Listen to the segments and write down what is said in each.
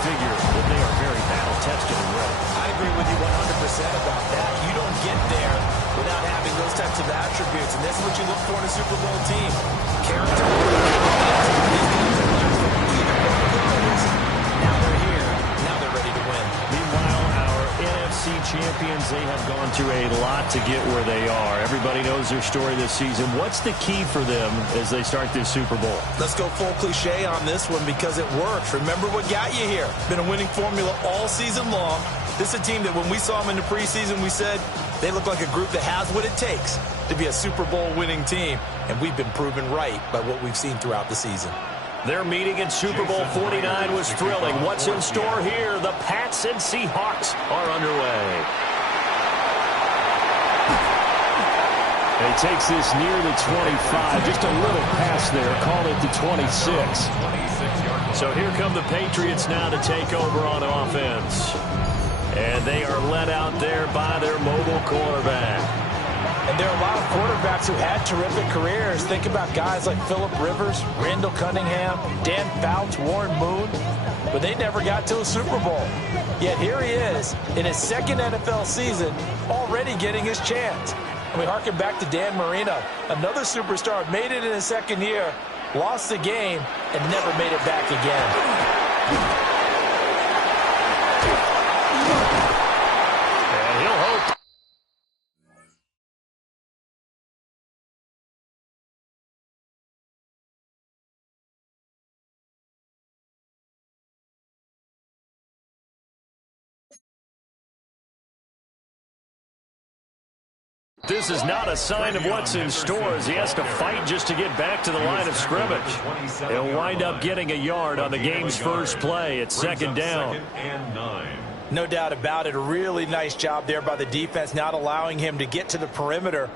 figure that they are very battle-tested and ready. I agree with you 100% about that. You don't get there without having those types of attributes, and this is what you look for in a Super Bowl team. Character, confidence. These games are last for either one of those. Now they're here. Now they're ready to win. Meanwhile, our NFC champions, they have gone through a lot to get where they are. Everybody knows their story this season. What's the key for them as they start this Super Bowl? Let's go full cliche on this one because it works. Remember what got you here. Been a winning formula all season long. This is a team that when we saw them in the preseason, we said they look like a group that has what it takes to be a Super Bowl winning team. And we've been proven right by what we've seen throughout the season. Their meeting in Super Bowl 49 was thrilling. What's in store here? The Pats and Seahawks are underway. He takes this near the 25. Just a little pass there. Call it the 26. So here come the Patriots now to take over on offense. And they are led out there by their mobile quarterback. And there are a lot of quarterbacks who had terrific careers. Think about guys like Phillip Rivers, Randall Cunningham, Dan Fouts, Warren Moon. But they never got to a Super Bowl. Yet here he is in his second NFL season, already getting his chance. And we harken back to Dan Marino, another superstar, made it in his second year, lost the game, and never made it back again. And he'll hope. This is not a sign of what's in store as he has to fight just to get back to the line of scrimmage. He'll wind up getting a yard on the game's first play. It's second down. No doubt about it. A really nice job there by the defense, not allowing him to get to the perimeter.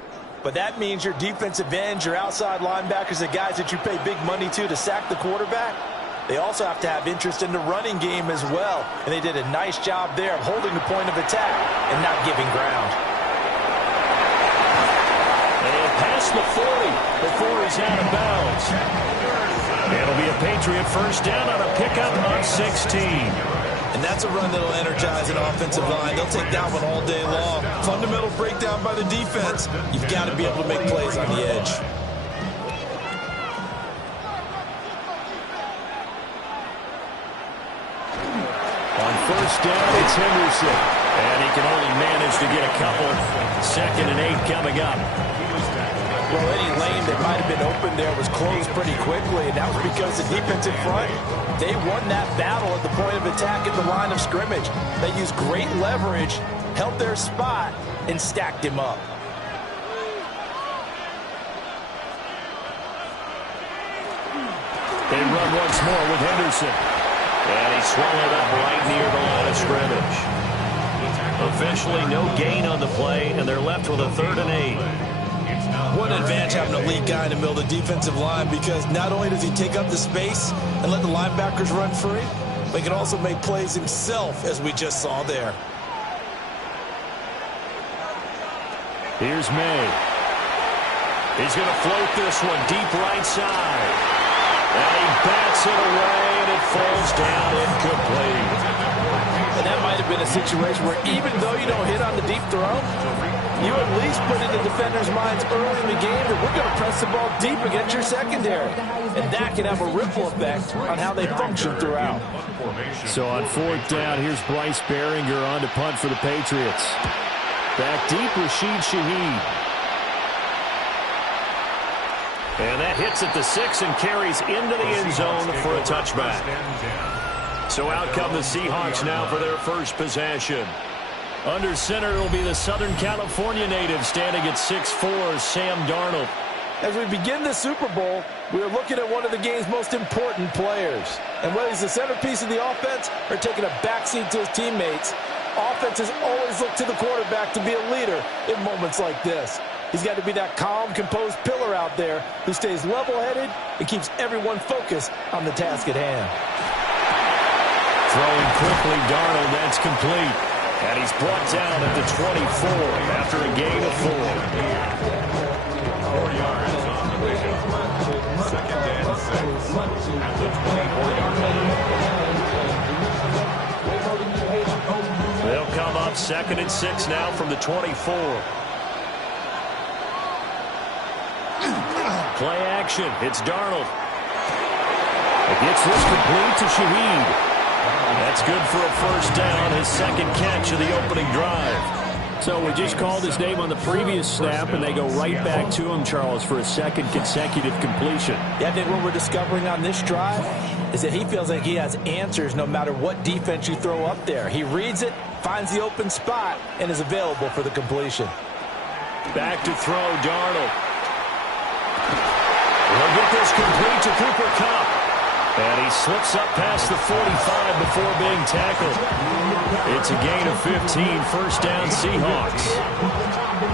But that means your defensive ends, your outside linebackers, the guys that you pay big money to sack the quarterback, they also have to have interest in the running game as well. And they did a nice job there of holding the point of attack and not giving ground. Past the 40 before he's out of bounds. It'll be a Patriot first down on a pickup of 16. And that's a run that'll energize an offensive line. They'll take that one all day long. Fundamental breakdown by the defense. You've got to be able to make plays on the edge. On first down, it's Henderson. And he can only manage to get a couple. 2nd and 8 coming up. Well, any lane that might have been open there was closed pretty quickly, and that was because the defensive front, they won that battle at the point of attack at the line of scrimmage. They used great leverage, held their spot, and stacked him up. They run once more with Henderson. And he swallowed up right near the line of scrimmage. Officially no gain on the play, and they're left with a 3rd and 8. What an advantage having a lead guy in the middle of the defensive line, because not only does he take up the space and let the linebackers run free, but he can also make plays himself, as we just saw there. Here's May. He's going to float this one deep right side. And he bats it away, and it falls down incomplete. And that might have been a situation where even though you don't hit on the deep throw, you at least put in the defenders' minds early in the game that we're going to press the ball deep against your secondary. And that can have a ripple effect on how they function throughout. So on 4th down, here's Bryce Behringer on to punt for the Patriots. Back deep, Rashid Shaheed. And that hits at the 6 and carries into the end zone for a touchback. So out come the Seahawks now for their first possession. Under center, it'll be the Southern California native standing at 6'4", Sam Darnold. As we begin the Super Bowl, we're looking at one of the game's most important players. And whether he's the centerpiece of the offense or taking a backseat to his teammates, offenses always look to the quarterback to be a leader in moments like this. He's got to be that calm, composed pillar out there who stays level-headed and keeps everyone focused on the task at hand. Throwing quickly, Darnold, that's complete. And he's brought down at the 24 after a gain of 4. 4 yards on the pickup. 2nd and 6 at the 24-yard line. off. 2nd and 6 now from the 24. Play action. It's Darnold. It gets this complete to Shaheed. That's good for a first down, his 2nd catch of the opening drive. So we just called his name on the previous snap, and they go right back to him, Charles, for a 2nd consecutive completion. Yeah, I think what we're discovering on this drive is that he feels like he has answers no matter what defense you throw up there. He reads it, finds the open spot, and is available for the completion. Back to throw, Darnold. We'll get this complete to Cooper Kupp. And he slips up past the 45 before being tackled. It's a gain of 15, first down Seahawks.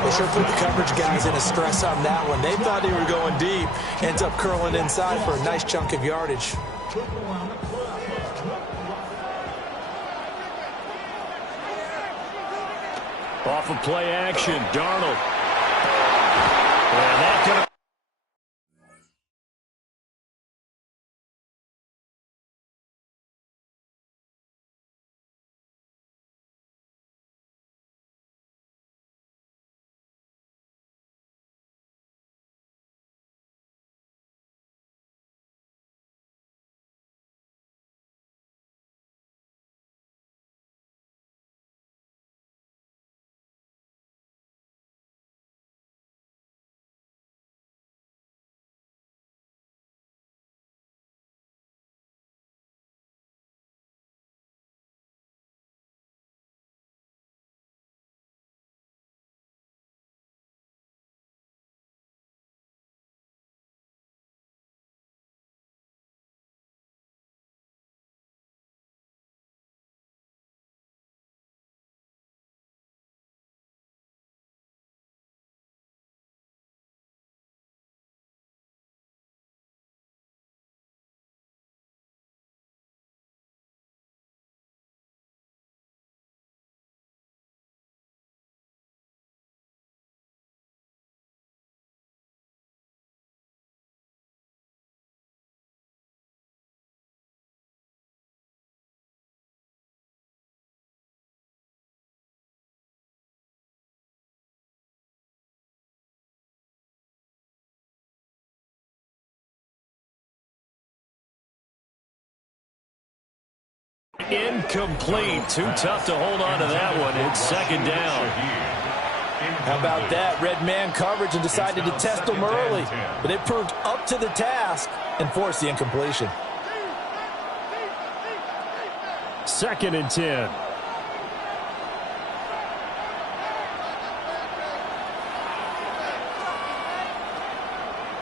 They sure put the coverage guys in a stress on that one. They thought they were going deep. Ends up curling inside for a nice chunk of yardage. Off of play action, Darnold. And that could incomplete. Too tough to hold on to that one. It's 2nd down. How about that? Red man coverage and decided to test them early. But it proved up to the task and forced the incompletion. 2nd and 10.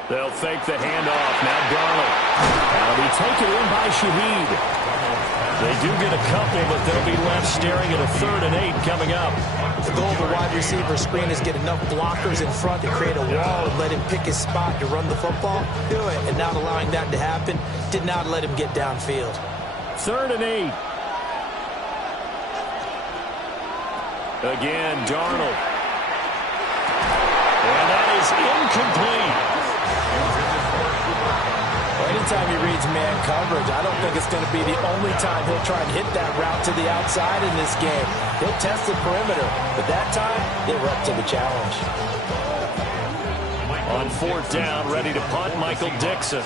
They'll fake the handoff. Now Darnold. That'll be taken in by Shaheed. They do get a couple, but they'll be left staring at a 3rd and 8 coming up. The goal of a wide receiver screen is get enough blockers in front to create a wall and let him pick his spot to run the football. Do it, and not allowing that to happen did not let him get downfield. 3rd and 8. Again, Darnold. And that is incomplete. Anytime he reads man coverage, I don't think it's going to be the only time he'll try and hit that route to the outside in this game. He'll test the perimeter, but that time, they were up to the challenge. On 4th down, ready to punt, Michael Dixon.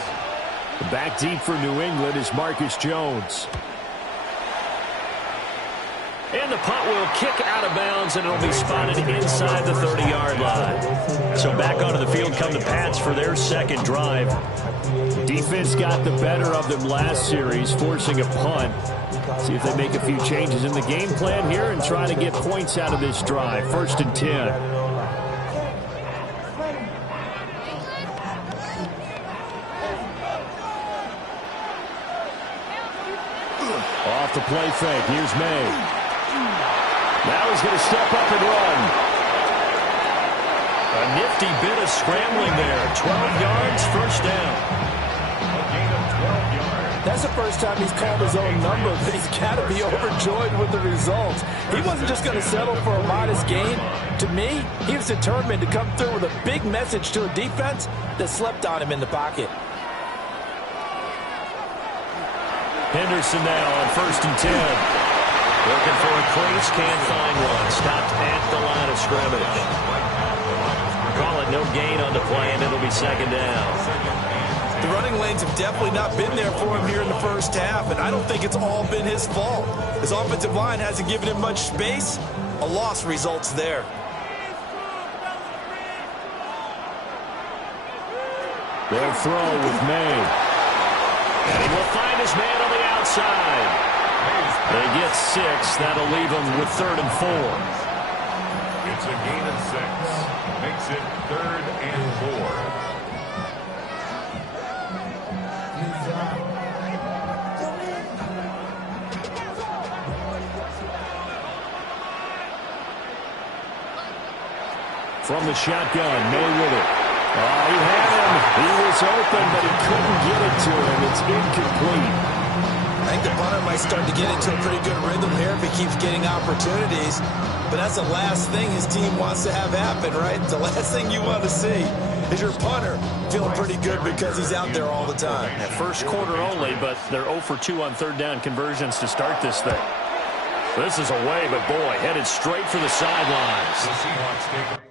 Back deep for New England is Marcus Jones. And the punt will kick out of bounds, and it'll be spotted inside the 30-yard line. So back onto the field come the Pats for their 2nd drive. Defense got the better of them last series, forcing a punt. See if they make a few changes in the game plan here and try to get points out of this drive. 1st and 10. Off the play fake. Here's May. Now he's going to step up and run. A nifty bit of scrambling there. 12 yards, first down. That's the first time he's called his own number, but he's got to be overjoyed with the results. He wasn't just going to settle for a modest gain. To me, he was determined to come through with a big message to a defense that slept on him in the pocket. Henderson now on 1st and 10. Looking for a crease, can't find one. Stopped at the line of scrimmage. Call it no gain on the play, and it'll be second down. The running lanes have definitely not been there for him here in the first half, and I don't think it's all been his fault. His offensive line hasn't given him much space. A loss results there. They'll throw with May. And he will find his man on the outside. They get 6. That'll leave him with 3rd and 4. It's a gain of 6. Makes it 3rd and 4. From the shotgun, May with it. Oh, he had him. He was open, but he couldn't get it to him. It's incomplete. I think the punter might start to get into a pretty good rhythm here if he keeps getting opportunities. But that's the last thing his team wants to have happen, right? The last thing you want to see is your punter feeling pretty good because he's out there all the time. At first quarter only, but they're 0 for 2 on 3rd down conversions to start this thing. This is away, but boy, headed straight for the sidelines. The Seahawks take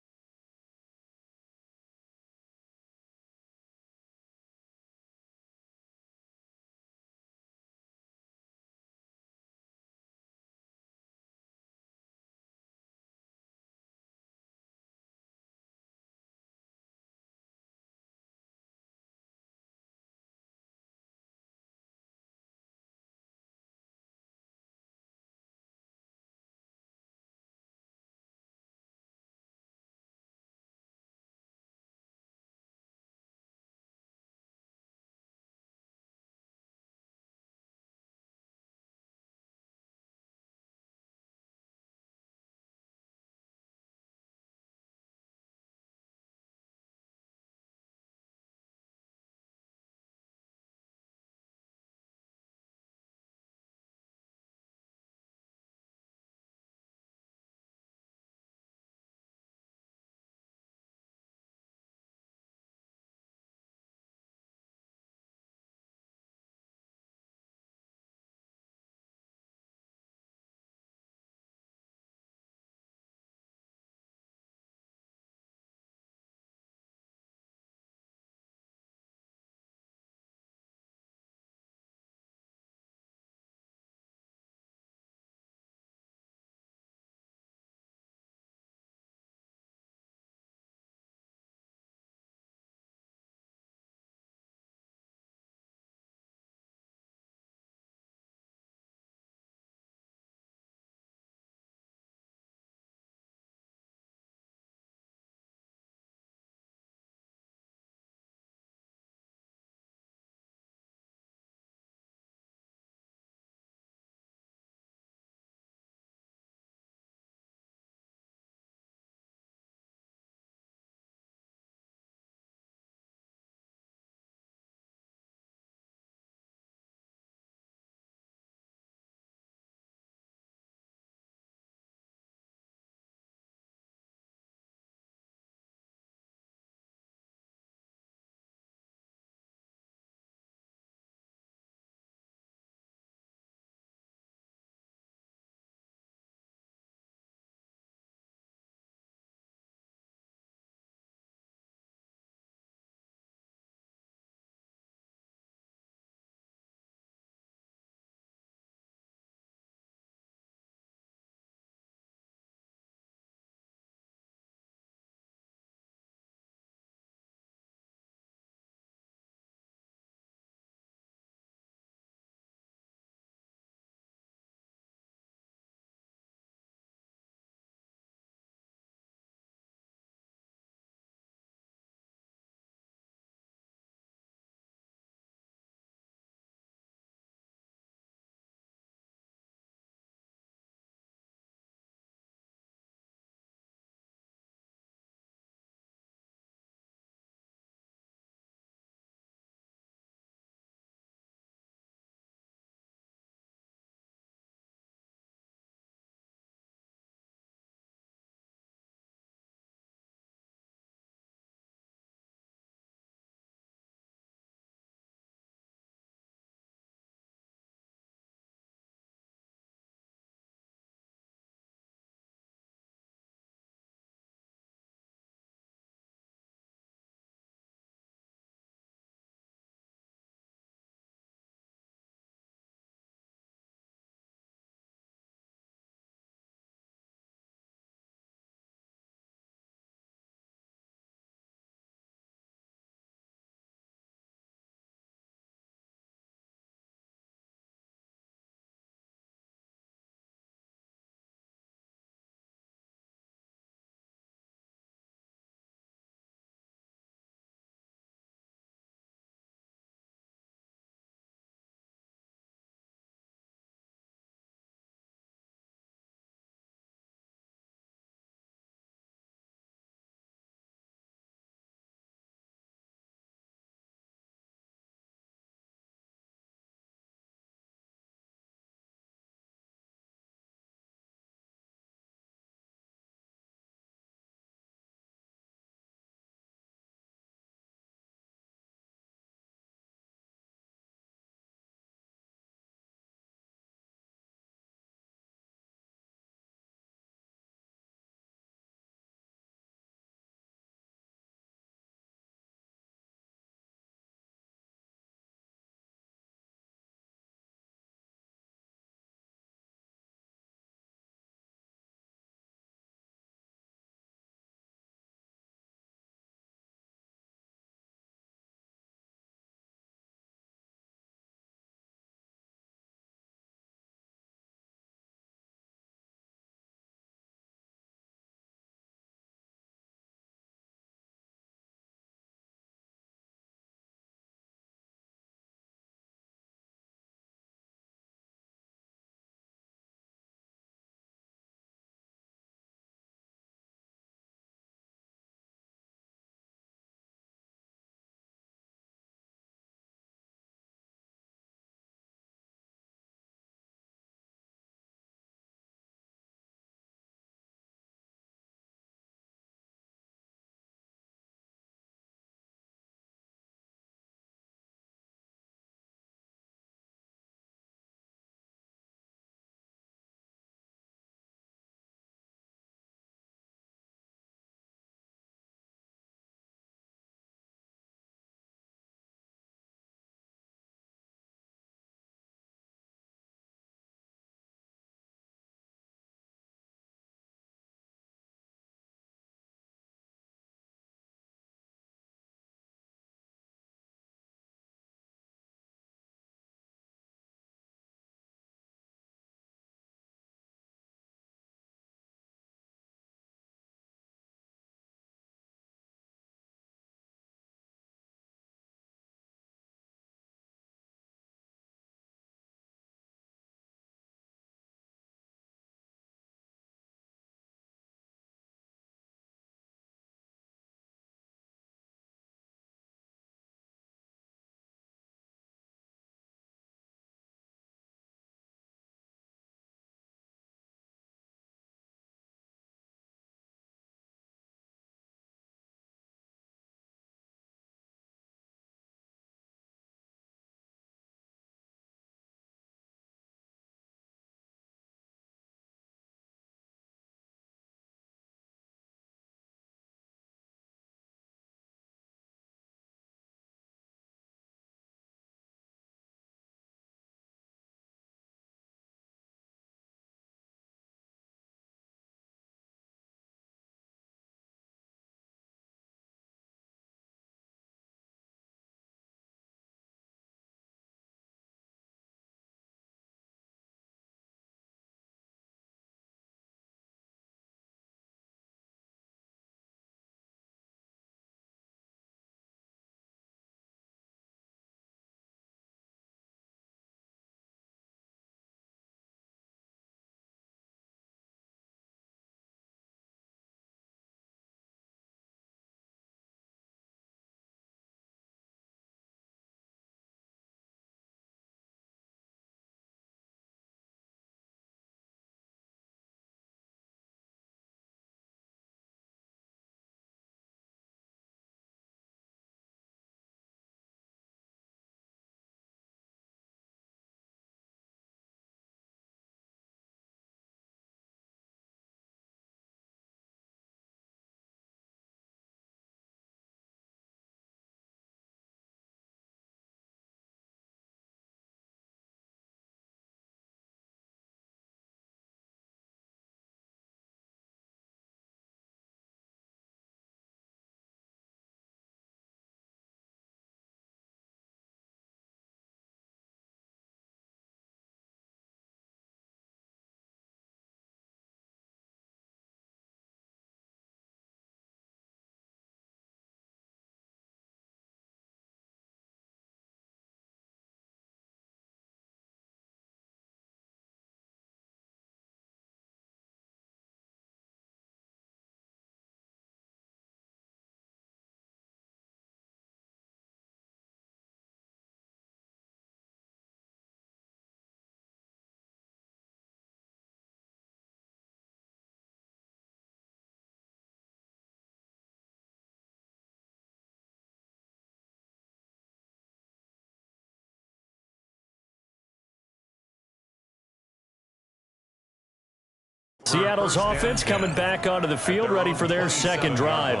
Seattle's offense coming back onto the field, ready for their second drive.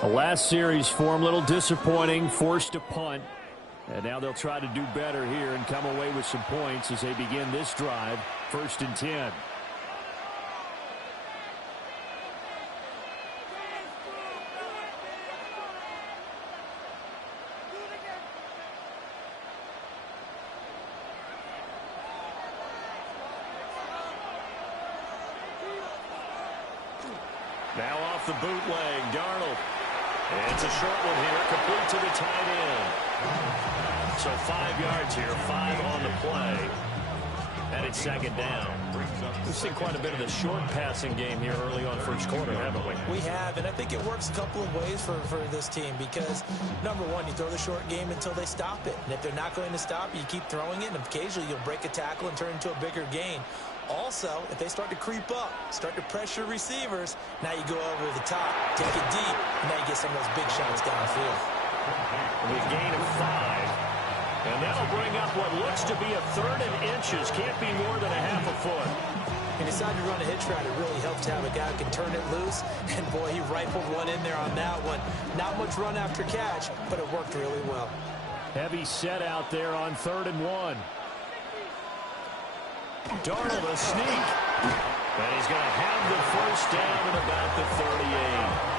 The last series form a little disappointing, forced to punt. And now they'll try to do better here and come away with some points as they begin this drive, 1st and 10. Now off the bootleg, Darnold. And it's a short one here, complete to the tight end. So 5 yards here, 5 on the play. And it's second down. We've seen quite a bit of the short passing game here early on first quarter, haven't we? We have, and I think it works a couple of ways for this team because, number one, you throw the short game until they stop it. And if they're not going to stop it, you keep throwing it, and occasionally you'll break a tackle and turn into a bigger gain. Also, if they start to creep up, start to pressure receivers, now you go over the top, take it deep, and now you get some of those big shots downfield. With a gain of 5. And that'll bring up what looks to be a 3rd and inches. Can't be more than a half a foot. He decided to run a hitch route. It really helps to have a guy who can turn it loose. And, boy, he rifled one in there on that one. Not much run after catch, but it worked really well. Heavy set out there on 3rd and 1. Darnold a sneak. And he's going to have the first down at about the 38.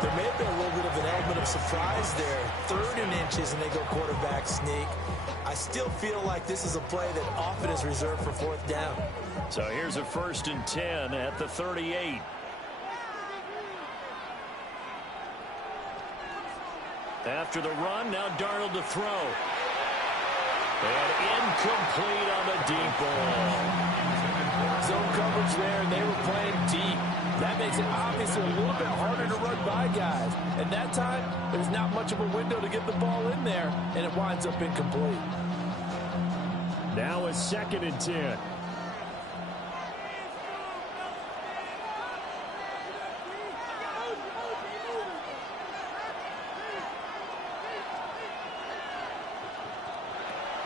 There may have been a little bit of an element of surprise there. 3rd and inches, and they go quarterback sneak. I still feel like this is a play that often is reserved for 4th down. So here's a 1st and 10 at the 38. After the run, now Darnold to throw. And incomplete on the deep ball. Zone coverage there, and they were playing deep. That makes it obviously a little bit harder to run by guys. And that time, there's not much of a window to get the ball in there, and it winds up incomplete. Now a 2nd and 10.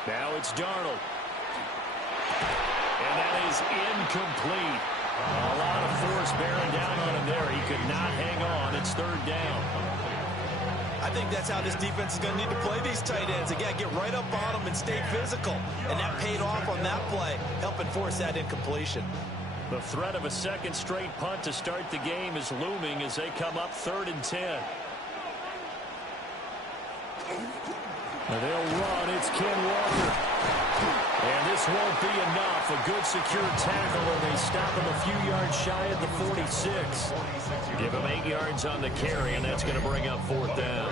Now it's Darnold. And that is incomplete. A lot of force bearing down on him there. He could not hang on. It's 3rd down. I think that's how this defense is going to need to play these tight ends. Again, get right up on them and stay physical. And that paid off on that play, helping force that incompletion. The threat of a 2nd straight punt to start the game is looming as they come up 3rd and 10. Now they'll run. It's Ken Walker. And this won't be enough. A good secure tackle, and they stop him a few yards shy at the 46. Give him 8 yards on the carry, and that's going to bring up 4th down.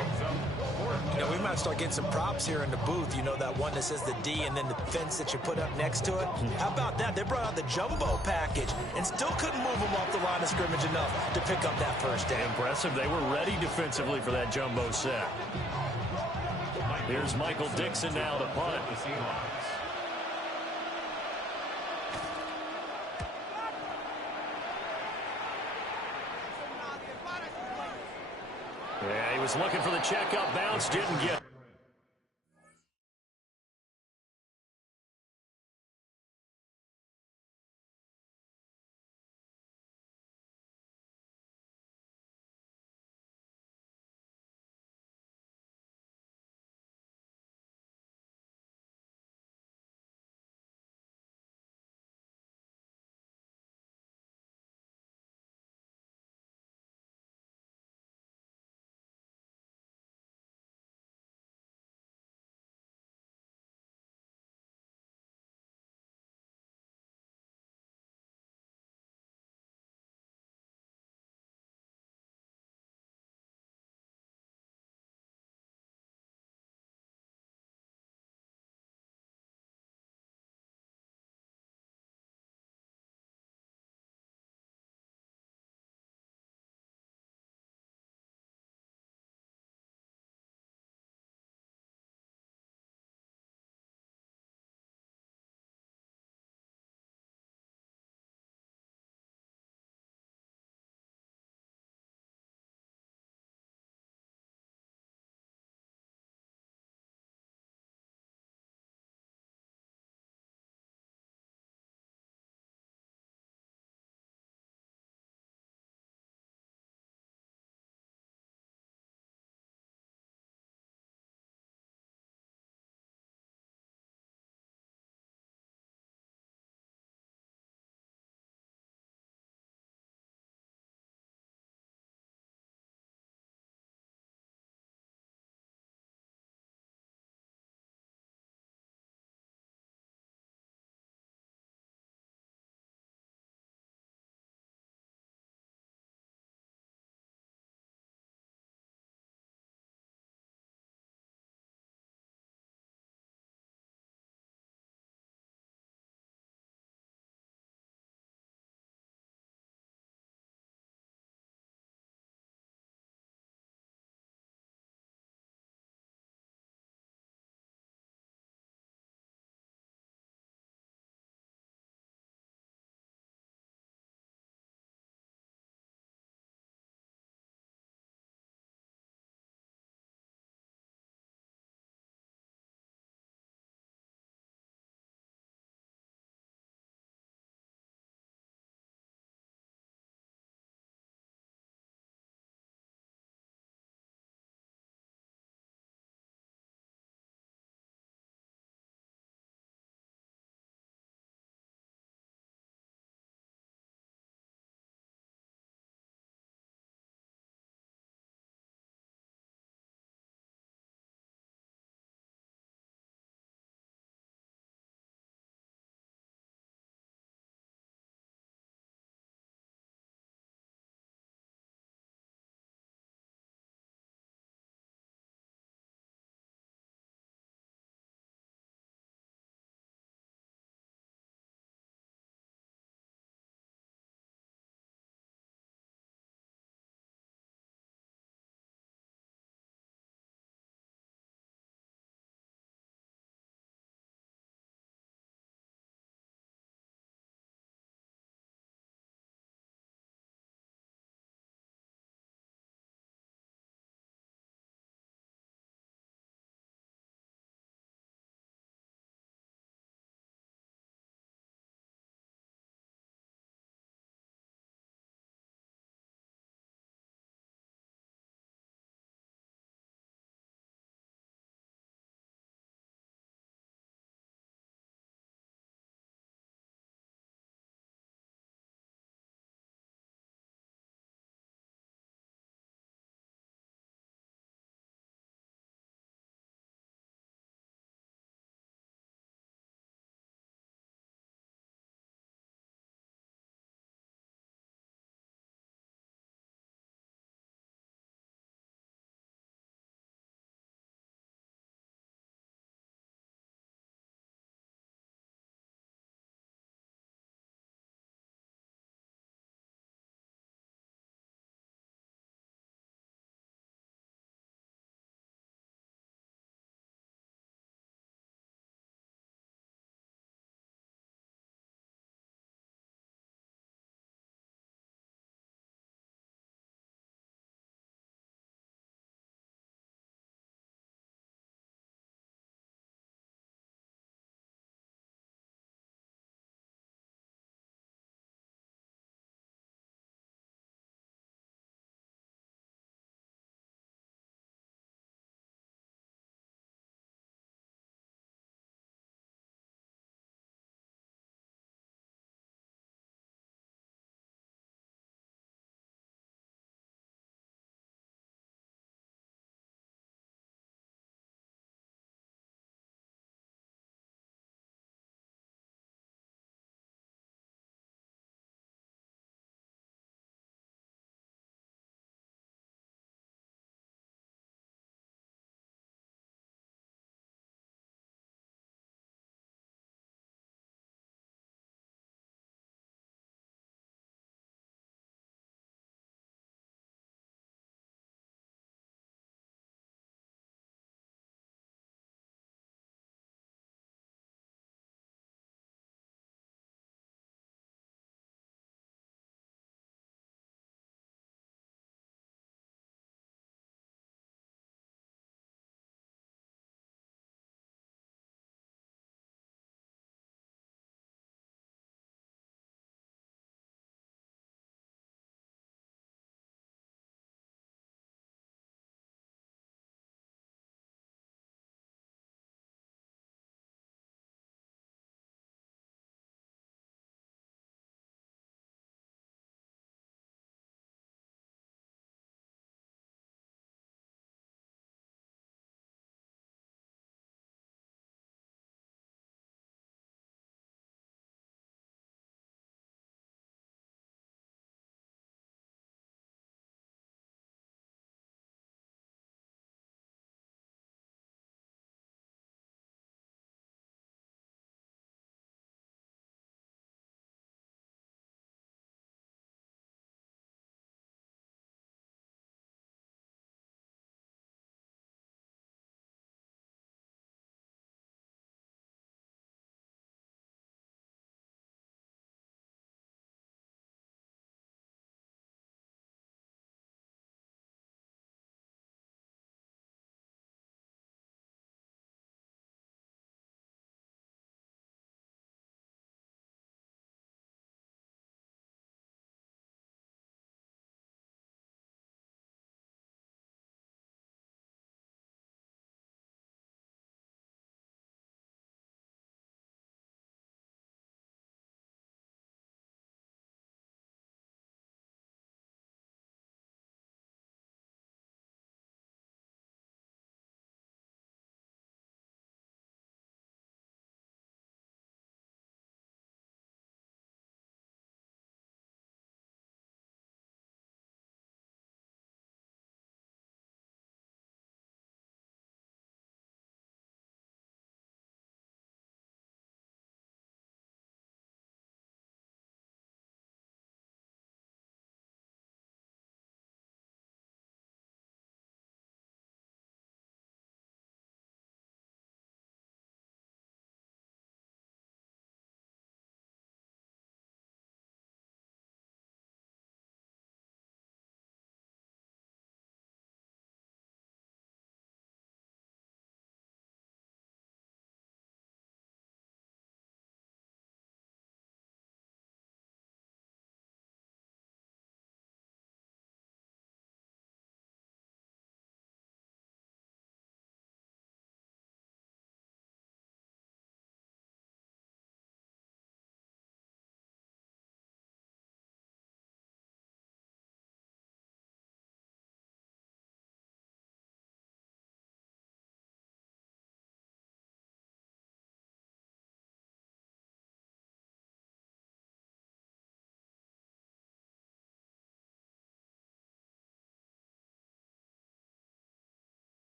You know, we might start getting some props here in the booth. You know, that one that says the D and then the fence that you put up next to it. How about that? They brought out the jumbo package and still couldn't move them off the line of scrimmage enough to pick up that first down. Impressive. They were ready defensively for that jumbo set. Here's Michael Dixon now to punt. Yeah, he was looking for the checkup bounce, didn't get it.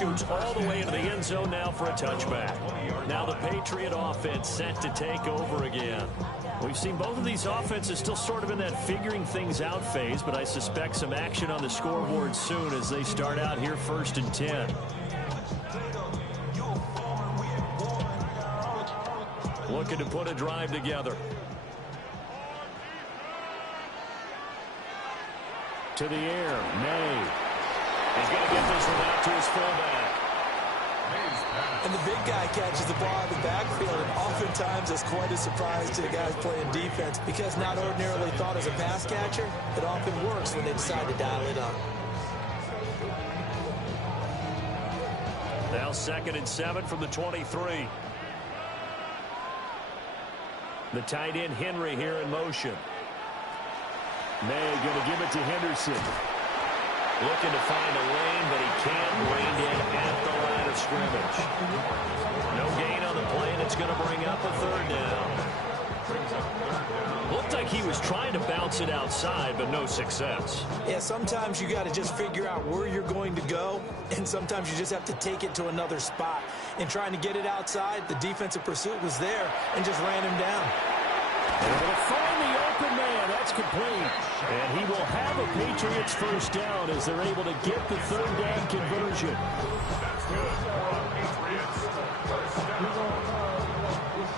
scoots all the way into the end zone now for a touchback. Now the Patriot offense set to take over again. We've seen both of these offenses still sort of in that figuring things out phase, but I suspect some action on the scoreboard soon as they start out here 1st and 10. Looking to put a drive together. To the air, May. He's going to get this one out to his fullback. And the big guy catches the ball in the backfield, and oftentimes it's quite a surprise to the guys playing defense because not ordinarily thought as a pass catcher, it often works when they decide to dial it up. Now 2nd and 7 from the 23. The tight end Henry here in motion. May going to give it to Henderson. Looking to find a lane, but he can't bring it at the line of scrimmage. No gain on the play, and it's going to bring up a 3rd down. Looked like he was trying to bounce it outside, but no success. Yeah, sometimes you got to just figure out where you're going to go, and sometimes you just have to take it to another spot. And trying to get it outside, the defensive pursuit was there and just ran him down. They're going to find the open man. That's complete. And he will have a Patriots 1st down as they're able to get the 3rd down conversion. That's good. Patriots.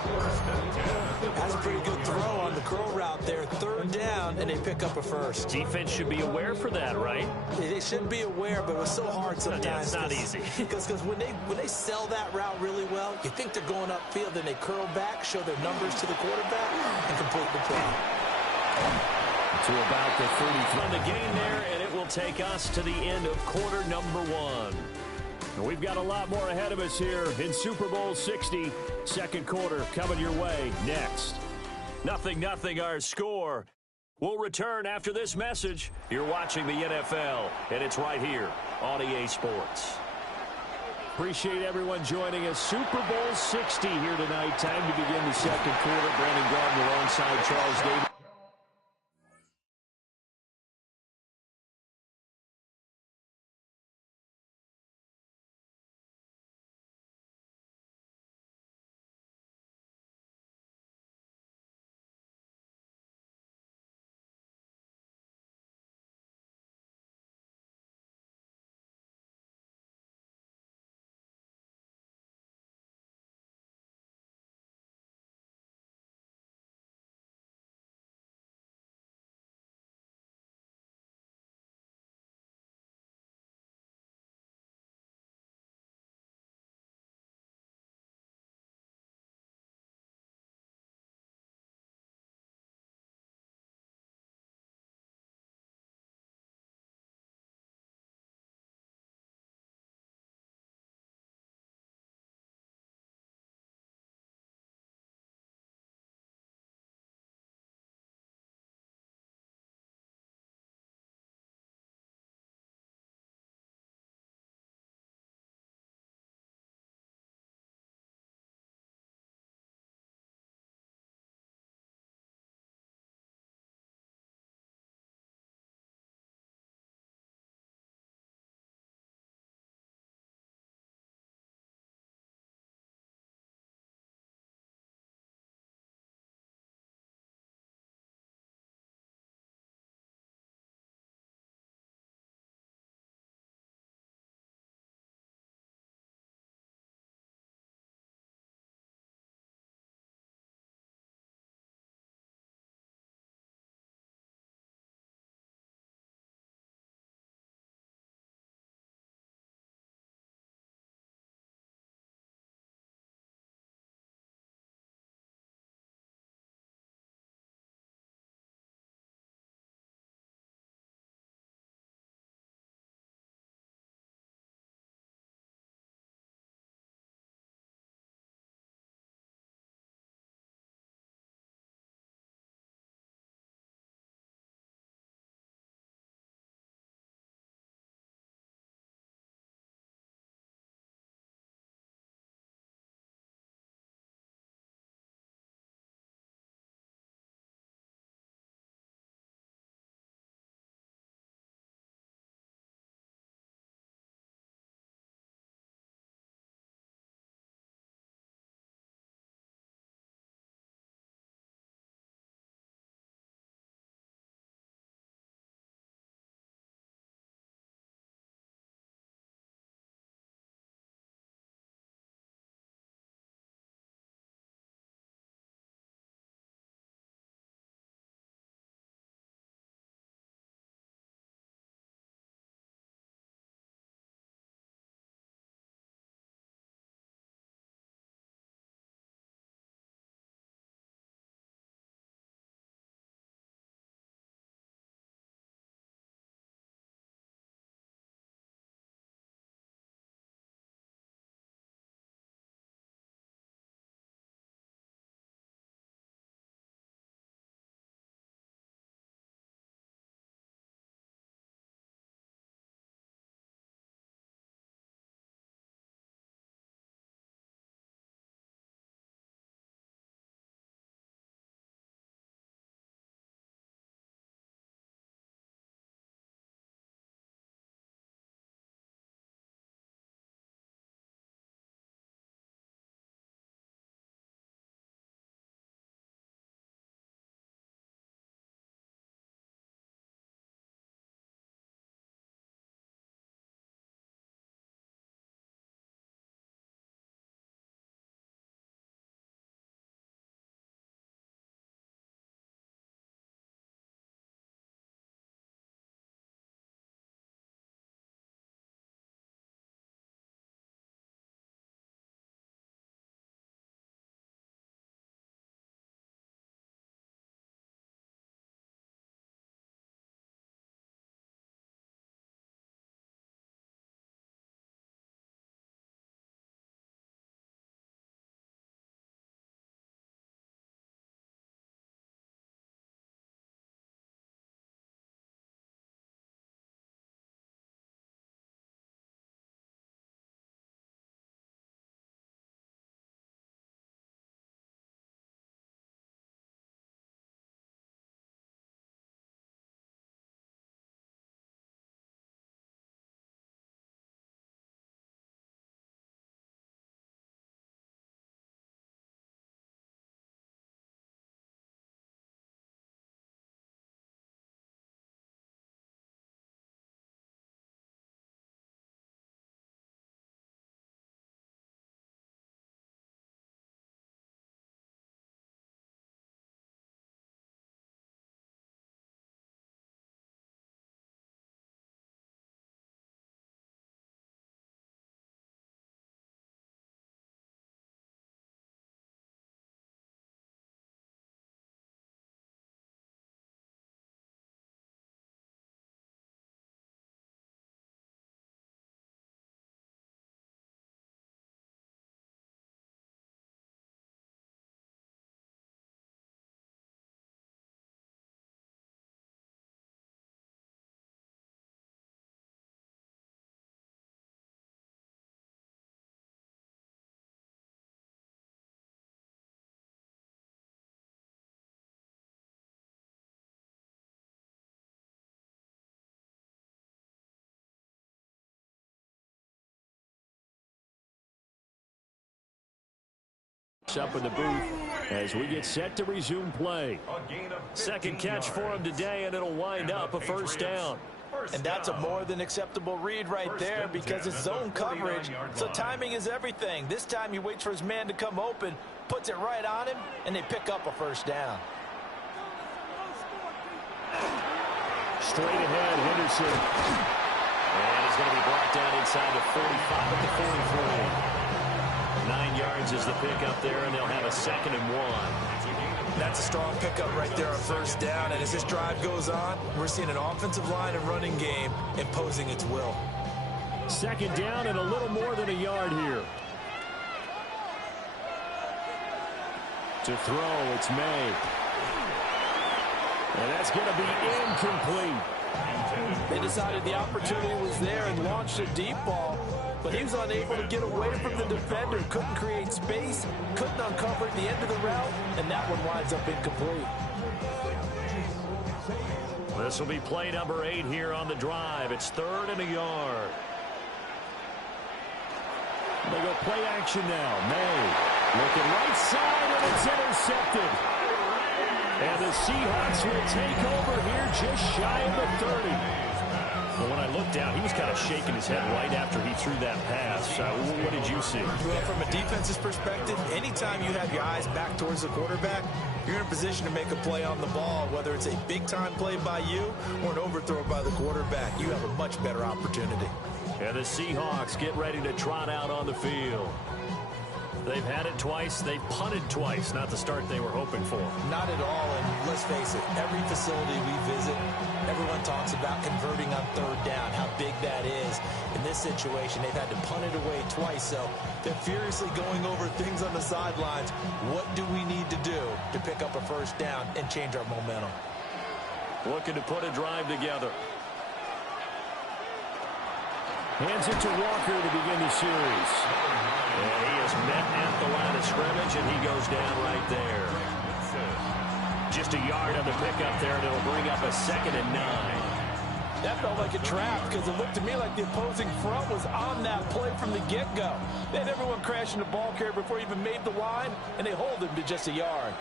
1st and 10. That's a pretty good throw on the curl route there. 3rd down, and they pick up a 1st. Defense should be aware for that, right? They should be aware, but it was so hard sometimes. Yeah, it's not easy. Because when they sell that route really well, you think they're going upfield, then they curl back, show their numbers to the quarterback, and complete the play. To about the 33. On the gain there, and it will take us to the end of quarter number 1. And we've got a lot more ahead of us here in Super Bowl 60. 2nd quarter coming your way next. 0-0 our score. We'll return after this message. You're watching the NFL, and it's right here on EA Sports. Appreciate everyone joining us. Super Bowl 60 here tonight. Time to begin the 2nd quarter. Brandon Gardner alongside Charles Davis. up in the booth as we get set to resume play. Second catch for him today, and it'll wind up a first down. And that's a more than acceptable read right there because it's zone coverage, so timing is everything. This time he waits for his man to come open, puts it right on him, and they pick up a first down. Straight ahead, Henderson. And he's going to be brought down inside the 45 at the 43. 9 yards is the pickup there, and they'll have a 2nd and 1. That's a strong pickup right there on first down. And as this drive goes on, we're seeing an offensive line and running game imposing its will. 2nd down and a little more than a yard here. To throw, it's May. And that's going to be incomplete. They decided the opportunity was there and launched a deep ball, but he was unable to get away from the defender. Couldn't create space, couldn't uncover at the end of the route, and that one winds up incomplete. This will be play number 8 here on the drive. It's 3rd and a yard. They go play action now. May looking right side, and it's intercepted. And the Seahawks will take over here just shy of the 30. Well, when I looked down, he was kind of shaking his head right after he threw that pass. What did you see? Well, from a defense's perspective, anytime you have your eyes back towards the quarterback, you're in a position to make a play on the ball, whether it's a big-time play by you or an overthrow by the quarterback. You have a much better opportunity. And the Seahawks get ready to trot out on the field. They've had it twice. They've punted twice. Not the start they were hoping for. Not at all. And let's face it, every facility we visit, everyone talks about converting on 3rd down, how big that is. In this situation, they've had to punt it away twice. So they're furiously going over things on the sidelines. What do we need to do to pick up a first down and change our momentum? Looking to put a drive together. Hands it to Walker to begin the series. And he is met at the line of scrimmage, and he goes down right there. Just a yard on the pickup there, and it'll bring up a 2nd and 9. That felt like a trap because it looked to me like the opposing front was on that play from the get-go. They had everyone crashing the ball carrier before he even made the line, and they hold him to just a yard.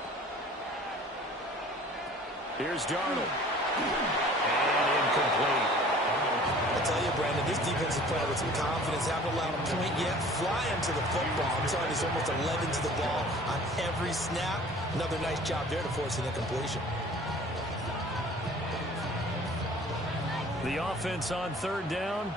Here's Darnold. And incomplete. I tell you, Brandon, this defense is playing with some confidence. Haven't allowed a point yet. Flying to the football. I'm telling you, it's almost 11 to the ball on every snap. Another nice job there to force an incompletion. The offense on 3rd down.